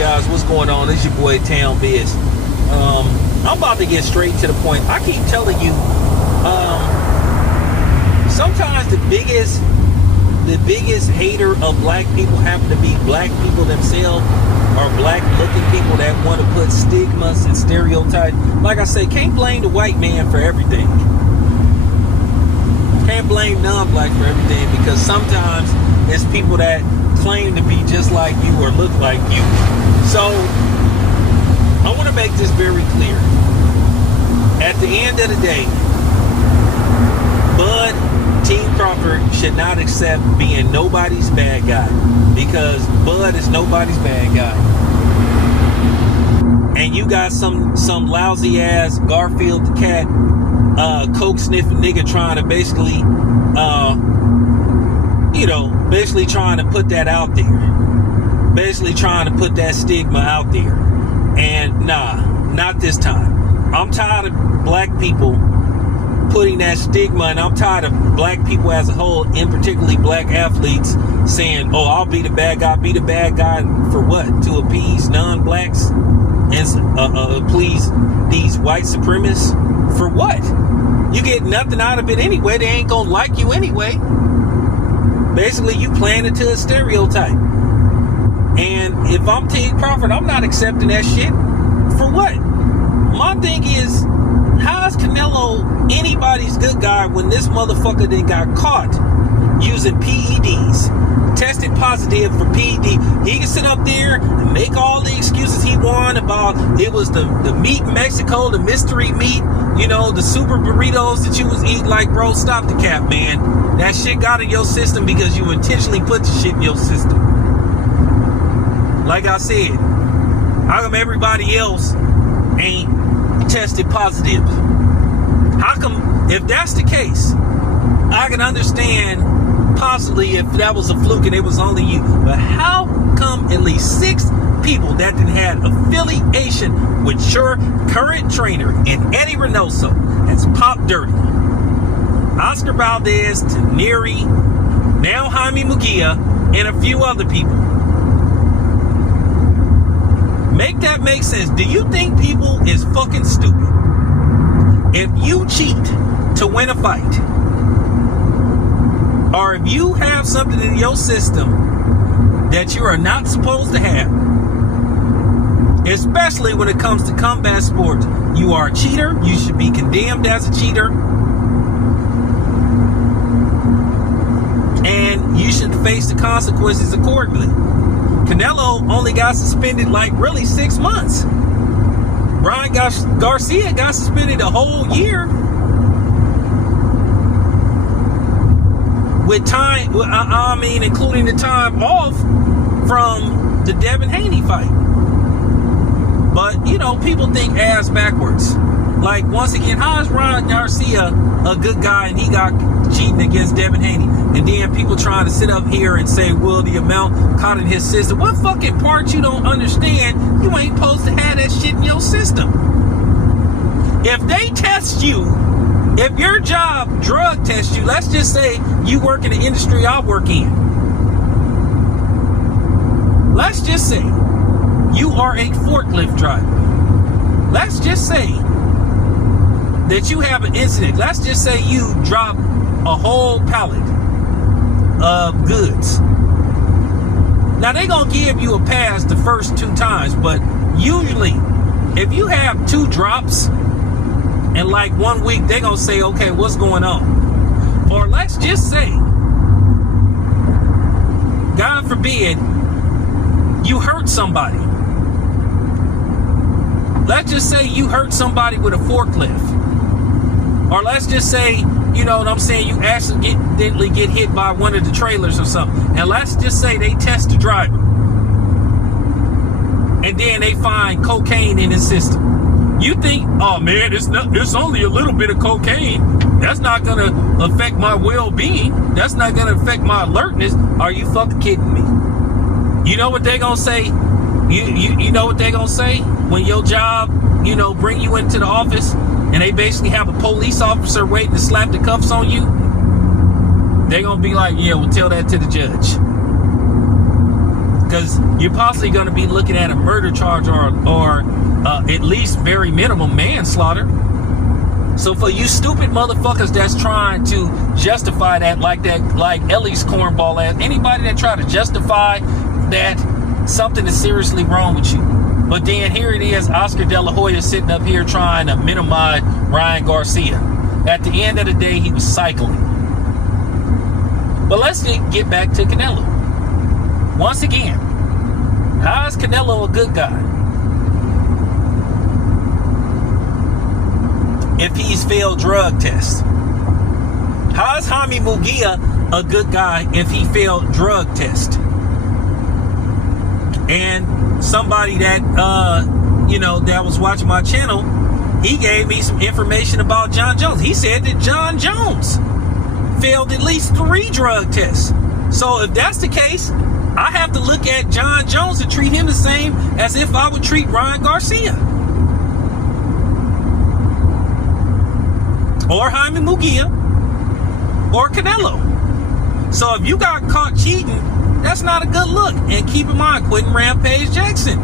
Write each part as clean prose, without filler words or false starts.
guys? What's going on? It's your boy Town Biz. I'm about to get straight to the point. I keep telling you, sometimes the biggest hater of black people happen to be black people themselves, or black looking people that want to put stigmas and stereotypes. Like I say, can't blame the white man for everything. Can't blame non-black for everything, because sometimes it's people that claim to be just like you or look like you. So I want to make this very clear. At the end of the day, Bud Team Crawford should not accept being nobody's bad guy, because Bud is nobody's bad guy. And you got some lousy ass Garfield the cat, coke sniffing nigga trying to basically trying to put that out there. Basically trying to put that stigma out there. And nah, not this time. I'm tired of black people putting that stigma, and I'm tired of black people as a whole, and particularly black athletes, saying, oh, I'll be the bad guy. Be the bad guy for what? To appease non-blacks and please these white supremacists? For what? You get nothing out of it anyway. They ain't gonna like you anyway. Basically, you playing into a stereotype. And if I'm Team Crawford, I'm not accepting that shit. For what? My thing is, how is Canelo anybody's good guy when this motherfucker then got caught using PEDs, tested positive for PED? He can sit up there and make all the excuses he want about it was the meat in Mexico, the mystery meat, the super burritos that you was eating. Like, bro, stop the cap, man. That shit got in your system because you intentionally put the shit in your system. Like I said, how come everybody else ain't tested positive? How come, if that's the case, I can understand possibly if that was a fluke and it was only you, but how come at least 6 people that didn't have affiliation with your current trainer in Eddie Reynoso has popped dirty? Oscar Valdez, Taneri, now Jaime Mugia, and a few other people. Make that make sense. Do you think people is fucking stupid? If you cheat to win a fight, or if you have something in your system that you are not supposed to have, especially when it comes to combat sports, you are a cheater. You should be condemned as a cheater, and you should face the consequences accordingly. Canelo only got suspended like really 6 months. Brian Garcia got suspended a whole year with time, including the time off from the Devin Haney fight. But, people think ass backwards. Like, once again, how is Brian Garcia a good guy and he got cheating against Devin Haney? And then people trying to sit up here and say, well, the amount caught in his system. What fucking part you don't understand? You ain't supposed to have that shit in your system. If they test you, if your job drug tests you, let's just say you work in the industry I work in. Let's just say you are a forklift driver. Let's just say that you have an incident. Let's just say you drop a whole pallet of goods. Now, they're going to give you a pass the first 2 times, but usually if you have 2 drops in like 1 week, they're going to say, okay, what's going on? Or let's just say, God forbid, you hurt somebody. Let's just say you hurt somebody with a forklift. Or let's just say, you accidentally get hit by one of the trailers or something. And let's just say they test the driver. And then they find cocaine in his system. You think, oh man, it's only a little bit of cocaine. That's not going to affect my well-being. That's not going to affect my alertness. Are you fucking kidding me? You know what they're going to say? You know what they're going to say? When your job, bring you into the office and they basically have a police officer waiting to slap the cuffs on you, they're going to be like, yeah, we'll tell that to the judge. because you're possibly going to be looking at a murder charge or at least very minimum manslaughter. So for you stupid motherfuckers that's trying to justify that, like Ellie's cornball ass, anybody that try to justify that, something is seriously wrong with you. But then here it is, Oscar De La Hoya sitting up here trying to minimize Ryan Garcia. At the end of the day, he was cycling. But let's get back to Canelo. Once again, how is Canelo a good guy if he's failed drug tests? How is Jaime Munguia a good guy if he failed drug tests? And somebody that that was watching my channel, he gave me some information about John Jones. He said that John Jones failed at least 3 drug tests. So if that's the case, I have to look at John Jones and treat him the same as if I would treat Ryan Garcia or Jaime Munguia or Canelo. So if you got caught cheating, that's not a good look. And keep in mind, Quentin Rampage Jackson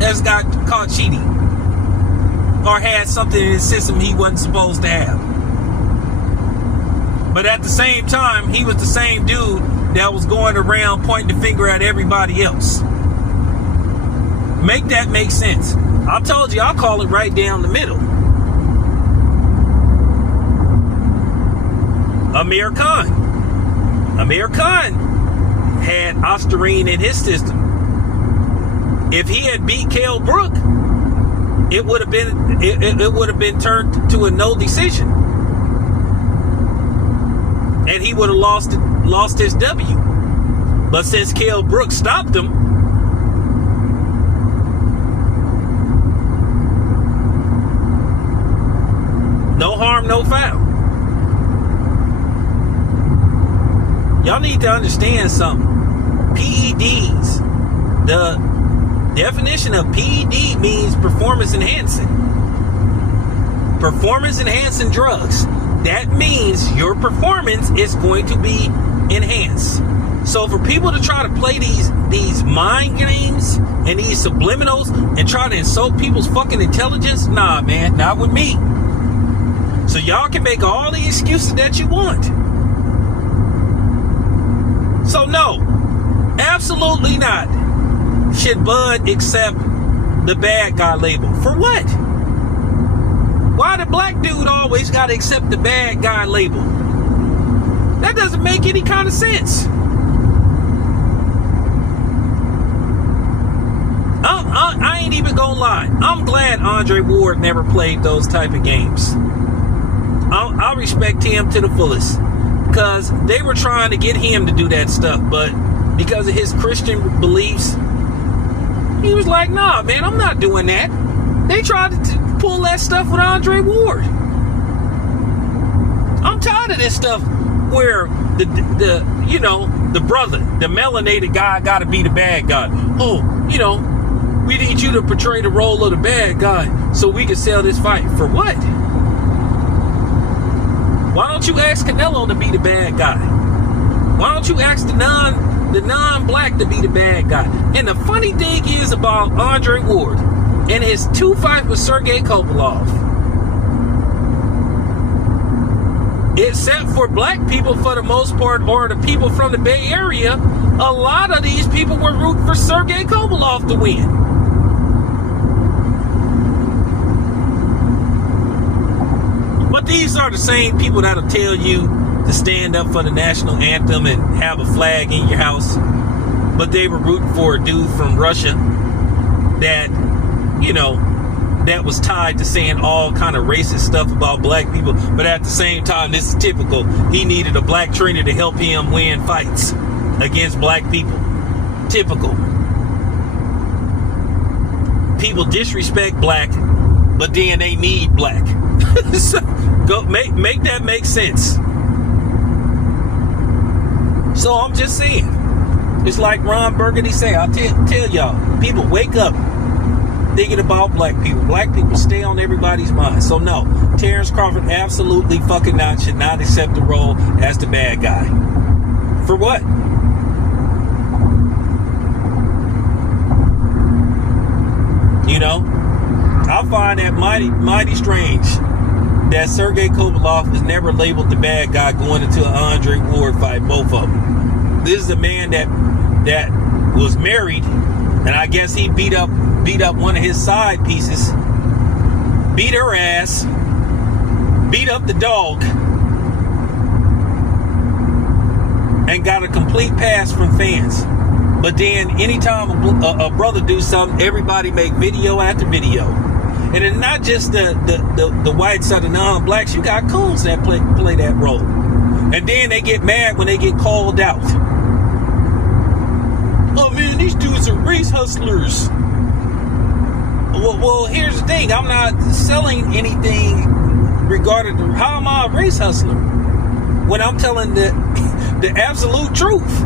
has got caught cheating or had something in his system he wasn't supposed to have. But at the same time, he was the same dude that was going around pointing the finger at everybody else. Make that make sense. I told you, I'll call it right down the middle. Amir Khan had Ostarine in his system. If he had beat Kell Brook, it would have been turned to a no decision, and he would have lost his W. But since Kell Brook stopped him, no harm, no foul. Y'all need to understand something. PEDs, the definition of PED means performance enhancing. Performance enhancing drugs. That means your performance is going to be enhanced. So for people to try to play these mind games and these subliminals and try to insult people's fucking intelligence, nah, man, not with me. So y'all can make all the excuses that you want. So no, absolutely not should Bud accept the bad guy label. For what? Why the black dude always got to accept the bad guy label? That doesn't make any kind of sense. I ain't even gonna lie. I'm glad Andre Ward never played those type of games. I respect him to the fullest, because they were trying to get him to do that stuff, but because of his Christian beliefs, he was like, nah, man, I'm not doing that. They tried to pull that stuff with Andre Ward. I'm tired of this stuff where the brother, the melanated guy, got to be the bad guy. Oh, we need you to portray the role of the bad guy so we can sell this fight. For what? Why don't you ask Canelo to be the bad guy? Why don't you ask the non-black to be the bad guy? And the funny thing is about Andre Ward and his 2 fights with Sergey Kopylov, except for black people for the most part, or the people from the Bay Area, a lot of these people were rooting for Sergey Kopylov to win. But these are the same people that'll tell you to stand up for the national anthem and have a flag in your house. But they were rooting for a dude from Russia that, that was tied to saying all kind of racist stuff about black people. But at the same time, this is typical. He needed a black trainer to help him win fights against black people. Typical. People disrespect black, but then they need black. So go make that make sense. So I'm just saying, it's like Ron Burgundy say, I'll tell y'all, people wake up thinking about black people. Black people stay on everybody's mind. So no, Terrence Crawford absolutely fucking should not accept the role as the bad guy. For what? You know, I find that mighty strange that Sergey Kovalev is never labeled the bad guy going into an Andre Ward fight, both of them. This is a man that was married, and I guess he beat up one of his side pieces, beat her ass, beat up the dog, and got a complete pass from fans. But then anytime a brother do something, everybody make video after video. And it's not just the whites or the non-blacks. You got coons that play that role. And then they get mad when they get called out. Oh man, these dudes are race hustlers. Well, here's the thing. I'm not selling anything regarding how am I a race hustler when I'm telling the absolute truth.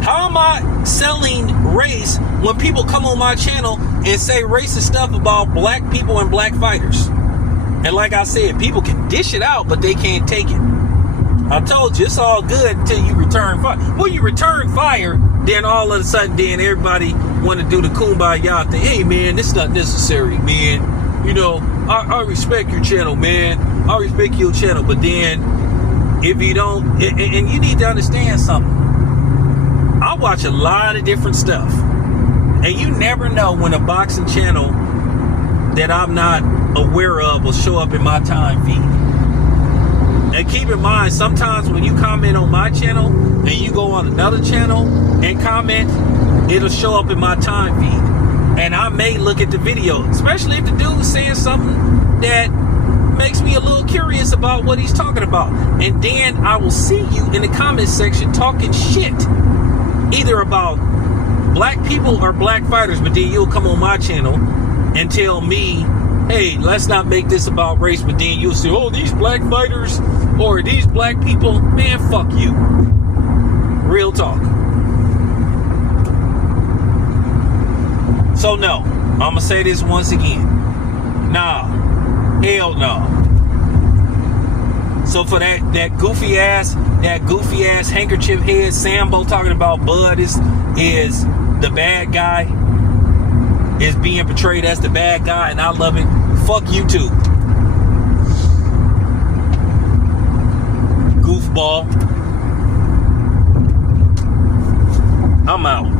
How am I selling race when people come on my channel and say racist stuff about black people and black fighters? And like I said, people can dish it out, but they can't take it. I told you, it's all good until you return fire. When you return fire, then all of a sudden, then everybody want to do the kumbaya thing. Hey, man, this is not necessary, man. You know, I respect your channel, man. I respect your channel. But then, if you don't, and you need to understand something. I watch a lot of different stuff. And you never know when a boxing channel that I'm not aware of will show up in my time feed. And keep in mind, sometimes when you comment on my channel and you go on another channel and comment, it'll show up in my time feed. And I may look at the video, especially if the dude's saying something that makes me a little curious about what he's talking about. And then I will see you in the comment section talking shit, either about black people or black fighters, but then you'll come on my channel and tell me, hey, let's not make this about race, but then you'll say, oh, these black fighters or these black people, man, fuck you. Real talk. So no, I'm gonna say this once again. Nah, hell no. So for that goofy ass handkerchief head Sambo talking about Bud is the bad guy, is being portrayed as the bad guy, and I love it. Fuck you too. Goofball. I'm out.